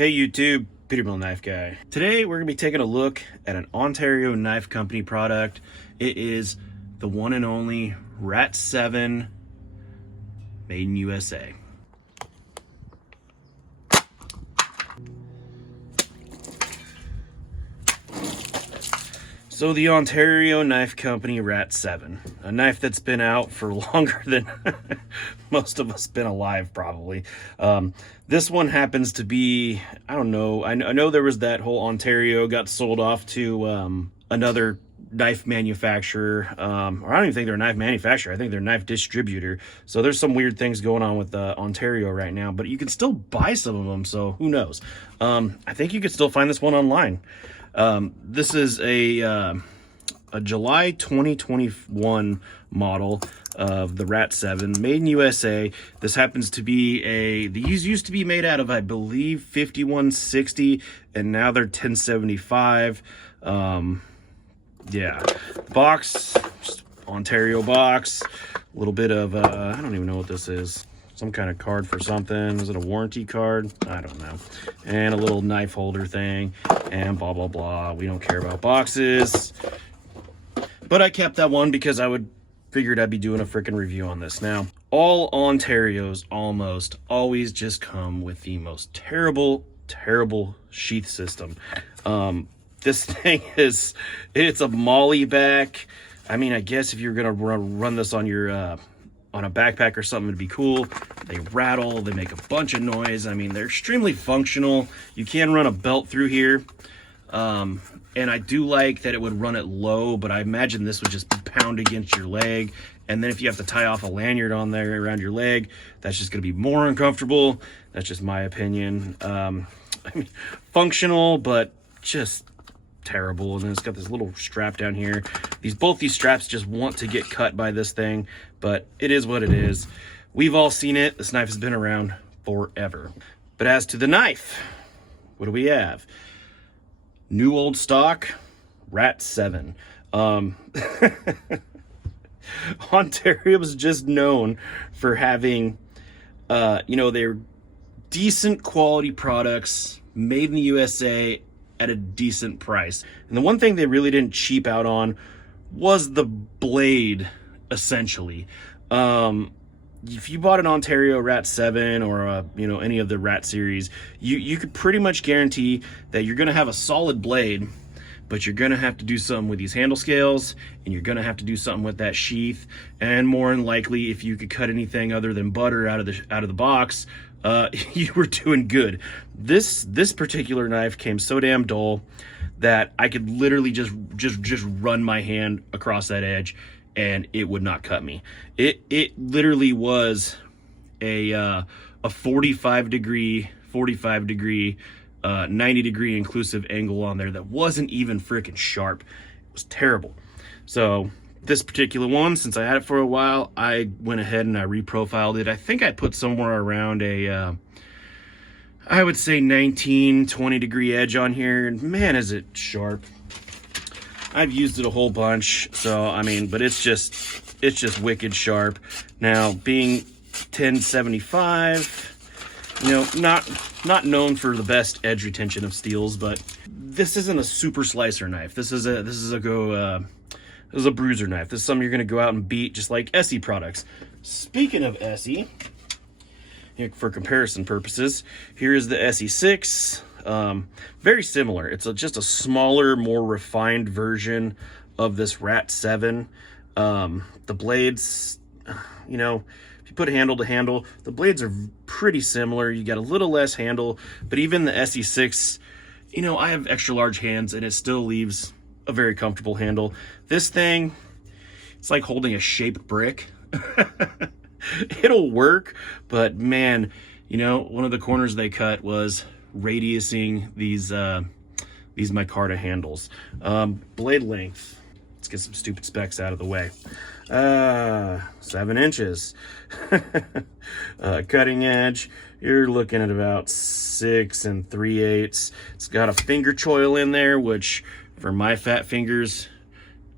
Hey YouTube, Peterbilt Knife Guy. Today we're going to be taking a look at an Ontario Knife Company product. It is the one and only Rat 7, made in USA. So the Ontario Knife Company Rat 7, a knife that's been out for longer than most of us been alive probably. This one happens to be, I don't know, I know there was that whole Ontario got sold off to another knife manufacturer, or I don't even think they're a knife manufacturer, I think they're a knife distributor. So there's some weird things going on with Ontario right now, but you can still buy some of them, so who knows. I think you could still find this one online. This is a July 2021 model of the Rat 7, made in USA. This happens to be these used to be made out of, I believe, 5160, and now they're 1075. Yeah, box, just Ontario box, a little bit of, I don't even know what this is. Some kind of card for something. Is it a warranty card? I don't know. And a little knife holder thing and blah, blah, blah. We don't care about boxes. But I kept that one because I figured I'd be doing a freaking review on this. Now, all Ontarios almost always just come with the most terrible sheath system. This thing it's a molly back. I mean, I guess if you're gonna run this on your on a backpack or something, it'd be cool. They rattle, they make a bunch of noise. I mean, they're extremely functional. You can run a belt through here. And I do like that it would run it low, but I imagine this would just pound against your leg. And then if you have to tie off a lanyard on there around your leg, that's just gonna be more uncomfortable. That's just my opinion. I mean, functional, but just terrible. And then it's got this little strap down here. Both these straps just want to get cut by this thing, but it is what it is. We've all seen it. This knife has been around forever. But as to the knife, what do we have? New old stock, Rat 7. Ontario was just known for having, their decent quality products made in the USA at a decent price. And the one thing they really didn't cheap out on was the blade, essentially. If you bought an Ontario Rat 7 or any of the Rat series, you could pretty much guarantee that you're gonna have a solid blade, but you're gonna have to do something with these handle scales, and you're gonna have to do something with that sheath, and more than likely, if you could cut anything other than butter out of the box, you were doing good. This particular knife came so damn dull that I could literally just run my hand across that edge and it would not cut me. It literally was a 45 degree 90 degree inclusive angle on there that wasn't even freaking sharp. It was terrible. So this particular one, since I had it for a while, I went ahead and I reprofiled it. I think I put somewhere around I would say 19-20 degree edge on here, and man, is it sharp. I've used it a whole bunch, so I mean, but it's just wicked sharp. Now, being 1075, not known for the best edge retention of steels, but this isn't a super slicer knife. This is a bruiser knife. This is something you're gonna go out and beat, just like ESEE products. Speaking of ESEE, for comparison purposes, here is the ESEE 6. Very similar. It's just a smaller, more refined version of this Rat 7. The blades, if you put handle to handle, the blades are pretty similar. You got a little less handle, but even the ESEE 6, I have extra large hands and it still leaves a very comfortable handle. This thing, it's like holding a shaped brick. It'll work, but man, one of the corners they cut was radiusing these micarta handles. Blade length, let's get some stupid specs out of the way. 7 inches. Cutting edge, you're looking at about 6 3/8. It's got a finger choil in there, which for my fat fingers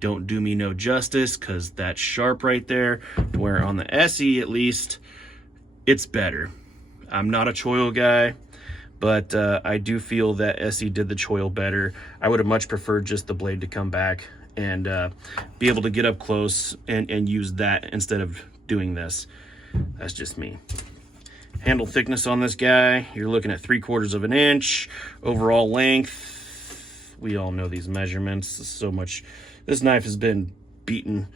don't do me no justice, because that's sharp right there, where on the ESEE at least it's better. I'm not a choil guy, but I do feel that ESEE did the choil better. I would have much preferred just the blade to come back and be able to get up close and use that instead of doing this. That's just me. Handle thickness on this guy, you're looking at 3/4 of an inch. Overall length, we all know these measurements. So much, this knife has been beaten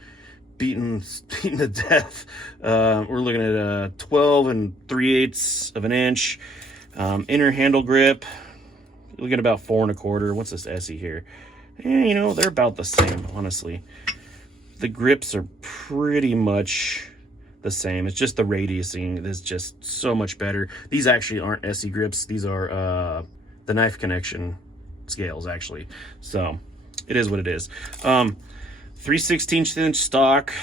to death. We're looking at 12 3/8 of an inch. Inner handle grip, looking at about 4 1/4. What's this ESEE here? You know, they're about the same, honestly. The grips are pretty much the same. It's just the radiusing is just so much better. These actually aren't ESEE grips. These are the Knife Connection scales, actually. So it is what it is. 3/16 inch stock.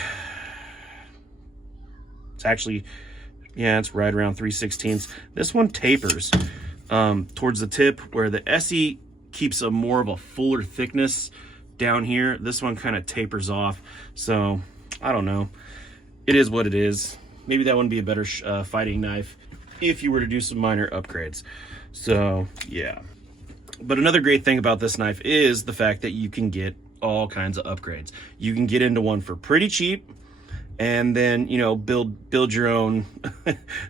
It's actually, yeah, it's right around 3/16. This one tapers towards the tip, where the ESEE keeps a more of a fuller thickness down here. This one kind of tapers off. So I don't know. It is what it is. Maybe that wouldn't be a better fighting knife if you were to do some minor upgrades. So yeah. But another great thing about this knife is the fact that you can get all kinds of upgrades. You can get into one for pretty cheap, and then, you know, build your own.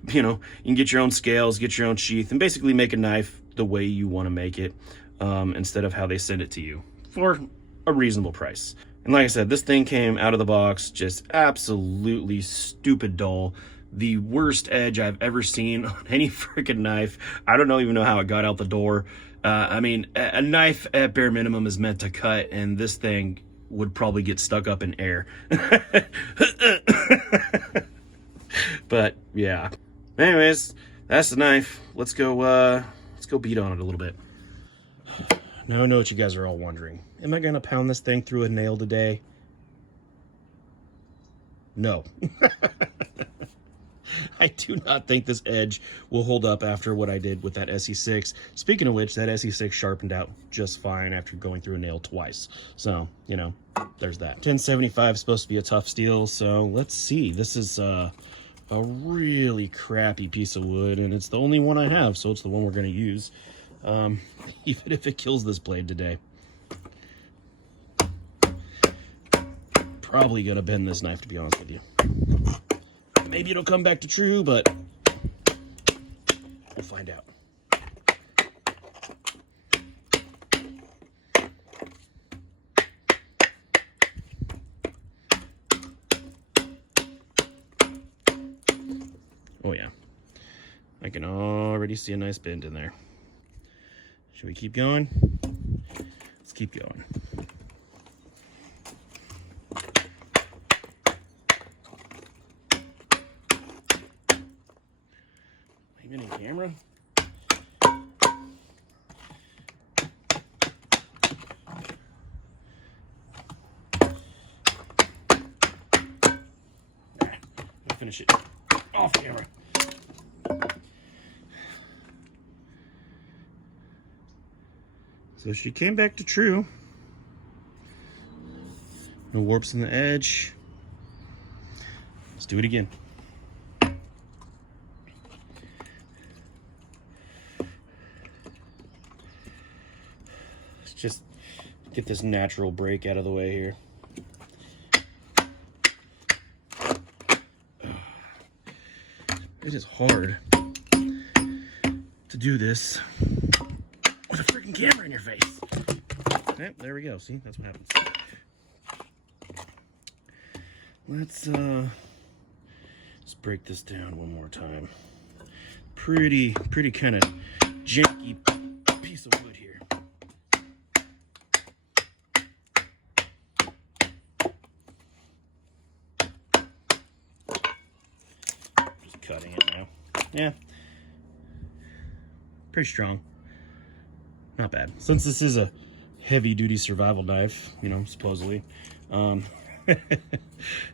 You know, you can get your own scales, get your own sheath, and basically make a knife the way you want to make it, instead of how they send it to you for a reasonable price. And like I said, this thing came out of the box just absolutely stupid dull. The worst edge I've ever seen on any freaking knife. I don't even know how it got out the door. I mean, a knife at bare minimum is meant to cut, and this thing would probably get stuck up in air. But yeah. Anyways, that's the knife. Let's go beat on it a little bit. Now I know what you guys are all wondering. Am I gonna pound this thing through a nail today? No. I do not think this edge will hold up after what I did with that SE6. Speaking of which, that SE6 sharpened out just fine after going through a nail twice. So, you know, there's that. 1075 is supposed to be a tough steel, so let's see. This is a really crappy piece of wood, and it's the only one I have, so it's the one we're going to use. Even if it kills this blade today. Probably going to bend this knife, to be honest with you. Maybe it'll come back to true, but we'll find out. Oh yeah, I can already see a nice bend in there. Should we keep going? Let's keep going. Even in camera? I'll finish it off camera. So she came back to true. No warps in the edge. Let's do it again. Let's just get this natural break out of the way here. It is hard to do this with a freaking camera in your face. Okay, there we go. See, that's what happens. Let's break this down one more time. Pretty kind of janky piece of wood here. Just cutting it now. Yeah. Pretty strong. Not bad. Since this is a heavy-duty survival knife, you know, supposedly,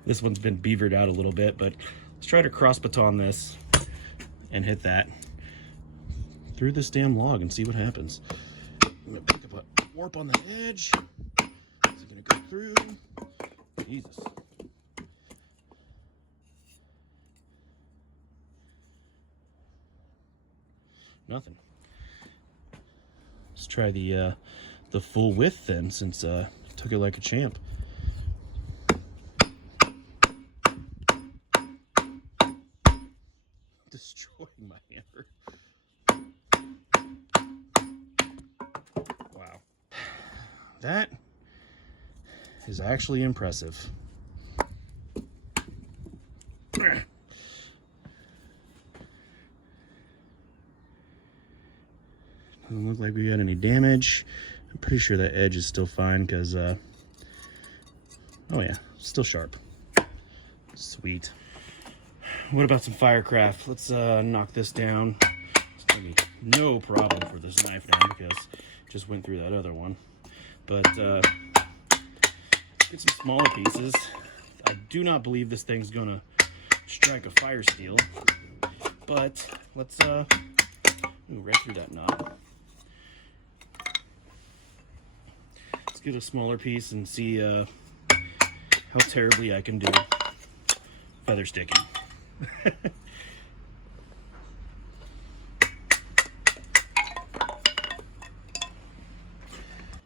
this one's been beavered out a little bit, but let's try to cross baton this and hit that through this damn log and see what happens. I'm gonna pick up a warp on the edge. Is it gonna go through? Jesus. Nothing. Let's try the full width then, since took it like a champ. Destroying my hammer. Wow. That is actually impressive. Doesn't look like we got any damage. I'm pretty sure that edge is still fine because, oh yeah, still sharp. Sweet. What about some Firecraft? Let's knock this down. It's gonna be no problem for this knife now because it just went through that other one. But get some smaller pieces. I do not believe this thing's gonna strike a fire steel, but let's ooh, right through that knot. Let's get a smaller piece and see how terribly I can do feather sticking.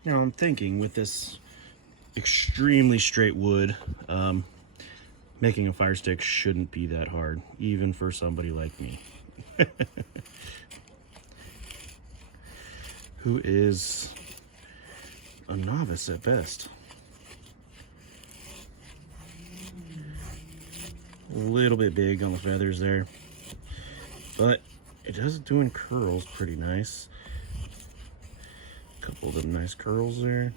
Now I'm thinking with this extremely straight wood, making a fire stick shouldn't be that hard, even for somebody like me. Who is a novice at best. A little bit big on the feathers there, but it does doing curls pretty nice. A couple of them nice curls there.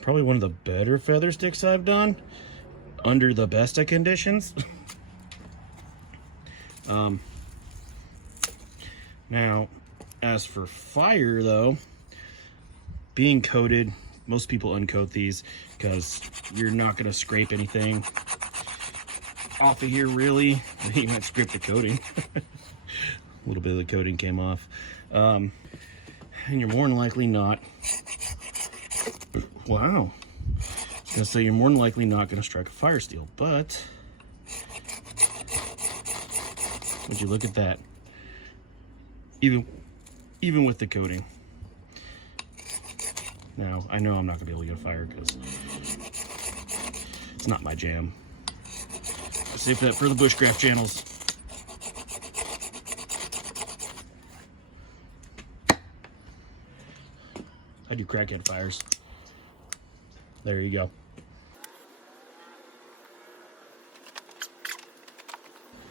Probably one of the better feather sticks I've done under the best of conditions. Now, as for fire though, being coated, most people uncoat these because you're not going to scrape anything off of here really. You might scrape the coating. A little bit of the coating came off. And you're more than likely not. Wow. I was gonna say you're more than likely not gonna strike a fire steel, but would you look at that? Even with the coating. Now I know I'm not gonna be able to get a fire because it's not my jam. Save that for the bushcraft channels. I do crackhead fires. There you go.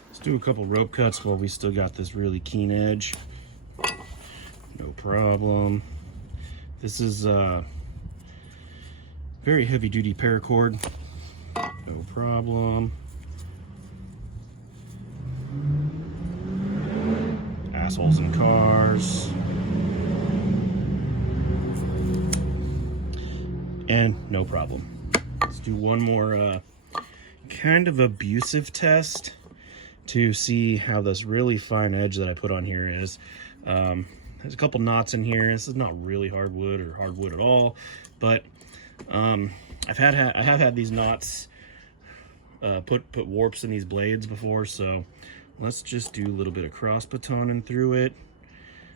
Let's do a couple rope cuts while we still got this really keen edge. No problem. This is very heavy duty paracord. No problem. Assholes in cars. And no problem. Let's do one more kind of abusive test to see how this really fine edge that I put on here is. There's a couple knots in here. This is not really hardwood or hardwood at all, but I have had these knots put warps in these blades before, so let's just do a little bit of cross batoning through it,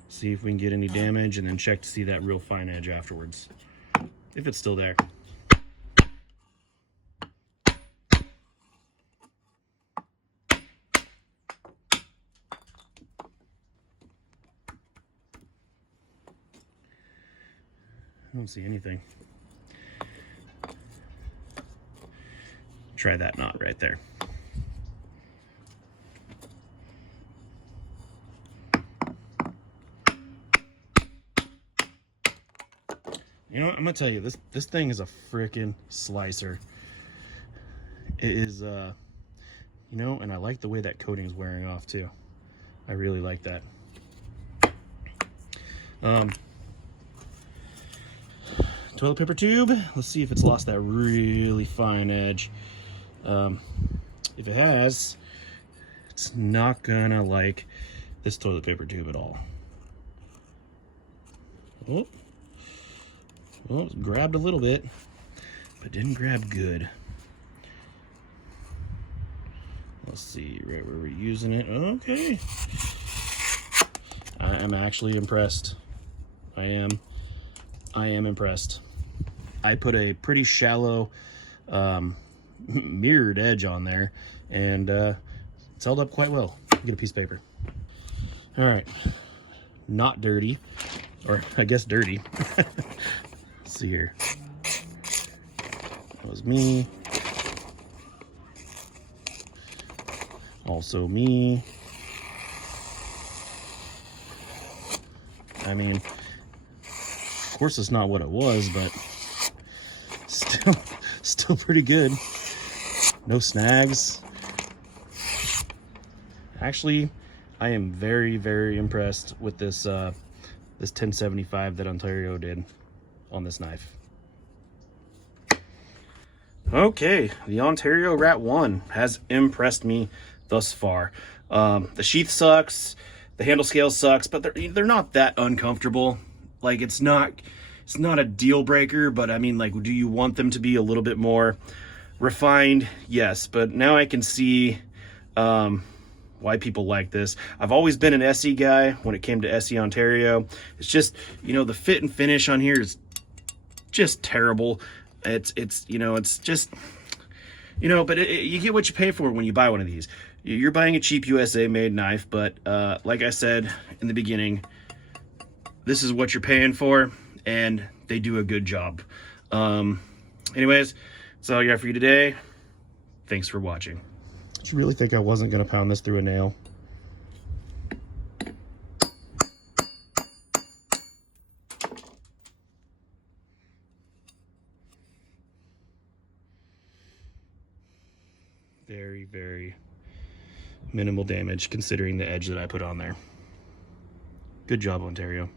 see if we can get any damage, and then check to see that real fine edge afterwards, if it's still there. I don't see anything. Try that knot right there. You know what, I'm gonna tell you, this thing is a freaking slicer. It is you know, and I like the way that coating is wearing off too. I really like that. Toilet paper tube, let's see if it's lost that really fine edge. If it has, it's not gonna like this toilet paper tube at all. Oh, well, it grabbed a little bit, but didn't grab good. Let's see, right where we're using it. Okay. I am actually impressed. I am impressed. I put a pretty shallow mirrored edge on there, and it's held up quite well. Get a piece of paper. All right, not dirty, or I guess dirty. Let's see here. That was me. Also me. I mean, of course it's not what it was, but still pretty good. No snags. Actually, I am very, very impressed with this this 1075 that Ontario did on this knife. Okay, the Ontario Rat 1 has impressed me thus far. The sheath sucks, the handle scale sucks, but they're not that uncomfortable. Like, it's not a deal breaker, but I mean, like, do you want them to be a little bit more refined? Yes, but now I can see why people like this. I've always been an ESEE guy when it came to ESEE Ontario. It's just, you know, the fit and finish on here is just terrible. It's you know, it's just, you know, but you get what you pay for when you buy one of these. You're buying a cheap USA made knife, but like I said in the beginning, this is what you're paying for, and they do a good job. Anyways, that's all I got for you today. Thanks for watching. Did you really think I wasn't going to pound this through a nail? Very, very minimal damage considering the edge that I put on there. Good job, Ontario.